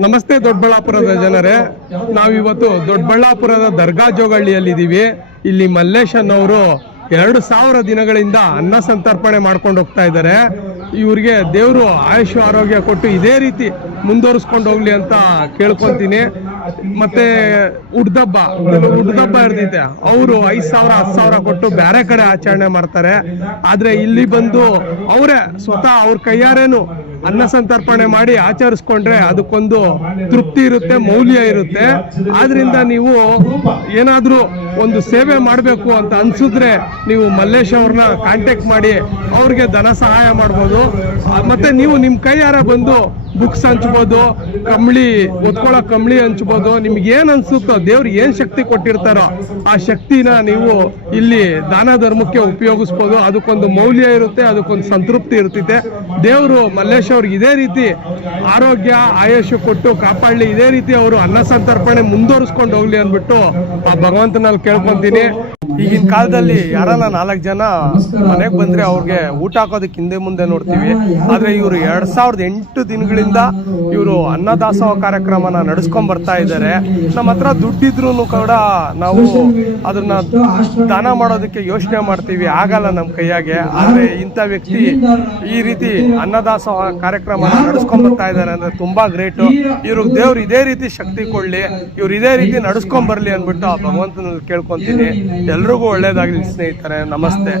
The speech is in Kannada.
ನಮಸ್ತೆ ದೊಡ್ಡಬಳ್ಳಾಪುರದ ಜನರೇ, ನಾವಿವತ್ತು ದೊಡ್ಡಬಳ್ಳಾಪುರದ ದರ್ಗಾ ಜೋಗಳ್ಳಿಯಲ್ಲಿದ್ದೀವಿ. ಇಲ್ಲಿ ಮಲ್ಲೇಶನ್ ಅವರು 2,000 ದಿನಗಳಿಂದ ಅನ್ನ ಸಂತರ್ಪಣೆ ಮಾಡ್ಕೊಂಡು ಹೋಗ್ತಾ ಇದ್ದಾರೆ. ಇವ್ರಿಗೆ ದೇವರು ಆಯುಷ್ ಆರೋಗ್ಯ ಕೊಟ್ಟು ಇದೇ ರೀತಿ ಮುಂದುವರಿಸ್ಕೊಂಡು ಹೋಗ್ಲಿ ಅಂತ ಕೇಳ್ಕೊಂತೀನಿ. ಮತ್ತೆ ಹುಡ್ದಬ್ಬ ಇರ್ತೈತೆ, ಅವರು 5,000 10,000 ಕೊಟ್ಟು ಬೇರೆ ಕಡೆ ಆಚರಣೆ ಮಾಡ್ತಾರೆ. ಆದ್ರೆ ಇಲ್ಲಿ ಬಂದು ಅವರೇ ಸ್ವತಃ ಅವ್ರ ಕೈಯಾರೇನು ಅನ್ನ ಸಂತರ್ಪಣೆ ಮಾಡಿ ಆಚರಿಸ್ಕೊಂಡ್ರೆ ಅದಕ್ಕೊಂದು ತೃಪ್ತಿ ಇರುತ್ತೆ, ಮೌಲ್ಯ ಇರುತ್ತೆ. ಆದ್ರಿಂದ ನೀವು ಏನಾದ್ರೂ ಒಂದು ಸೇವೆ ಮಾಡಬೇಕು ಅಂತ ಅನ್ಸಿದ್ರೆ ನೀವು ಮಲ್ಲೇಶ್ ಅವ್ರನ್ನ ಕಾಂಟ್ಯಾಕ್ಟ್ ಮಾಡಿ ಅವ್ರಿಗೆ ಧನ ಸಹಾಯ ಮಾಡ್ಬೋದು. ಮತ್ತೆ ನೀವು ನಿಮ್ಮ ಕೈಯಾರ ಬಂದು ಬುಕ್ಸ್ ಹಂಚ್ಬೋದು, ಒತ್ಕೊಳ್ಳೋ ಕಂಬಳಿ ಹಂಚ್ಬೋದು. ನಿಮ್ಗೆ ಏನ್ ಅನ್ಸುತ್ತೋ, ದೇವ್ರು ಏನ್ ಶಕ್ತಿ ಕೊಟ್ಟಿರ್ತಾರೋ ಆ ಶಕ್ತಿನ ನೀವು ಇಲ್ಲಿ ದಾನ ಧರ್ಮಕ್ಕೆ ಉಪಯೋಗಿಸ್ಬೋದು. ಅದಕ್ಕೊಂದು ಮೌಲ್ಯ ಇರುತ್ತೆ, ಅದಕ್ಕೊಂದು ಸಂತೃಪ್ತಿ ಇರ್ತೈತೆ. ದೇವರು ಮಲ್ಲೇಶ್ ಅವ್ರಿಗೆ ಇದೇ ರೀತಿ ಆರೋಗ್ಯ ಆಯುಷ್ ಕೊಟ್ಟು ಕಾಪಾಡಲಿ, ಇದೇ ರೀತಿ ಅವರು ಅನ್ನ ಸಂತರ್ಪಣೆ ಮುಂದುವರಿಸ್ಕೊಂಡು ಹೋಗ್ಲಿ ಅಂದ್ಬಿಟ್ಟು ಆ ಭಗವಂತನಲ್ಲಿ ಕೇಳ್ಕೊಂತೀನಿ. ಈಗಿನ ಕಾಲದಲ್ಲಿ ಯಾರನ್ನ 4 ಜನ ಮನೆಗೆ ಬಂದ್ರೆ ಅವ್ರಿಗೆ ಊಟ ಹಾಕೋದಕ್ಕೆ ಹಿಂದೆ ಮುಂದೆ ನೋಡ್ತೀವಿ. ಆದ್ರೆ ಇವರು 2008 ದಿನಗಳಿಂದ ಇವರು ಅನ್ನದಾಸೋಹ ಕಾರ್ಯಕ್ರಮನ ನಡೆಸ್ಕೊಂಡ್ ಬರ್ತಾ ಇದ್ದಾರೆ. ನಮ್ಮ ಹತ್ರ ದುಡ್ಡಿದ್ರು ಕೂಡ ನಾವು ಅದನ್ನ ದಾನ ಮಾಡೋದಕ್ಕೆ ಯೋಚನೆ ಮಾಡ್ತೀವಿ, ಆಗಲ್ಲ ನಮ್ಮ ಕೈಯಾಗೆ. ಆದ್ರೆ ಇಂಥ ವ್ಯಕ್ತಿ ಈ ರೀತಿ ಅನ್ನದಾಸೋಹ ಕಾರ್ಯಕ್ರಮನ ನಡೆಸ್ಕೊಂಡ್ ಬರ್ತಾ ಇದ್ದಾರೆ ಅಂದ್ರೆ ತುಂಬಾ ಗ್ರೇಟು. ಇವ್ರಿಗೆ ದೇವ್ರು ಇದೇ ರೀತಿ ಶಕ್ತಿ ಕೊಡ್ಲಿ, ಇವ್ರು ಇದೇ ರೀತಿ ನಡೆಸ್ಕೊಂಡ್ ಬರ್ಲಿ ಅಂದ್ಬಿಟ್ಟು ಆ ಭಗವಂತನಲ್ಲಿ ಕೇಳ್ಕೊಂತೀನಿ. ಎಲ್ರಿಗೂ ಒಳ್ಳೇದಾಗ್ಲಿ ಸ್ನೇಹಿತರೆ. ನಮಸ್ತೆ.